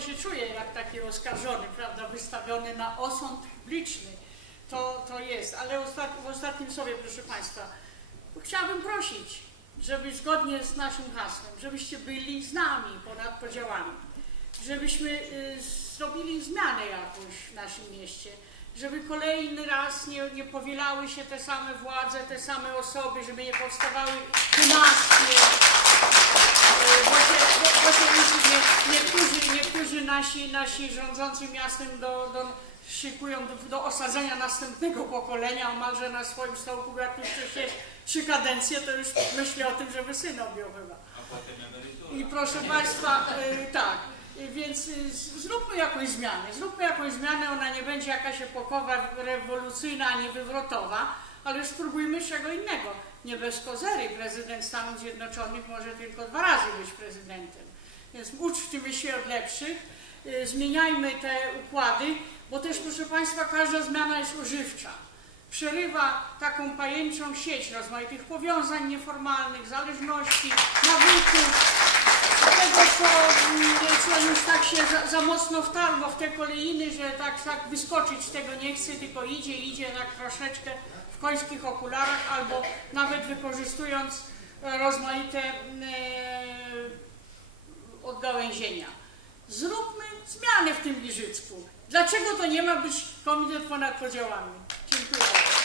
się czuję jak taki oskarżony, prawda, wystawiony na osąd publiczny. To, to jest, ale ostat, w ostatnim słowie, proszę Państwa, chciałabym prosić, żeby zgodnie z naszym hasłem, żebyście byli z nami ponad podziałami, żebyśmy y, zrobili zmianę jakąś w naszym mieście, żeby kolejny raz nie, nie powielały się te same władze, te same osoby, żeby nie powstawały dynastie, y, bo się, bo, bo się już nie, niektórzy, niektórzy nasi, nasi rządzący miastem do, do, szykują do, do osadzenia następnego pokolenia omalże na swoim stołku, jak już się trzy kadencje, to już myślę o tym, żeby syn objął chyba. I proszę Państwa, y, tak, y, więc z- zróbmy jakąś zmianę. Zróbmy jakąś zmianę, ona nie będzie jakaś epokowa, rewolucyjna, ani wywrotowa, ale spróbujmy czego innego. Nie bez kozery prezydent Stanów Zjednoczonych może tylko dwa razy być prezydentem. Więc uczcimy się od lepszych, zmieniajmy te układy, bo też proszę Państwa, każda zmiana jest ożywcza przerywa taką pajęczą sieć rozmaitych powiązań nieformalnych, zależności, nawyków, tego, co, mm, co już tak się za, za mocno wtarło w te kolejiny, że tak, tak wyskoczyć tego nie chce, tylko idzie, idzie tak troszeczkę w końskich okularach, albo nawet wykorzystując e, rozmaite mm, e, odgałęzienia. Zróbmy zmiany w tym Giżycku. Dlaczego to nie ma być komitet ponad podziałami? Dziękuję.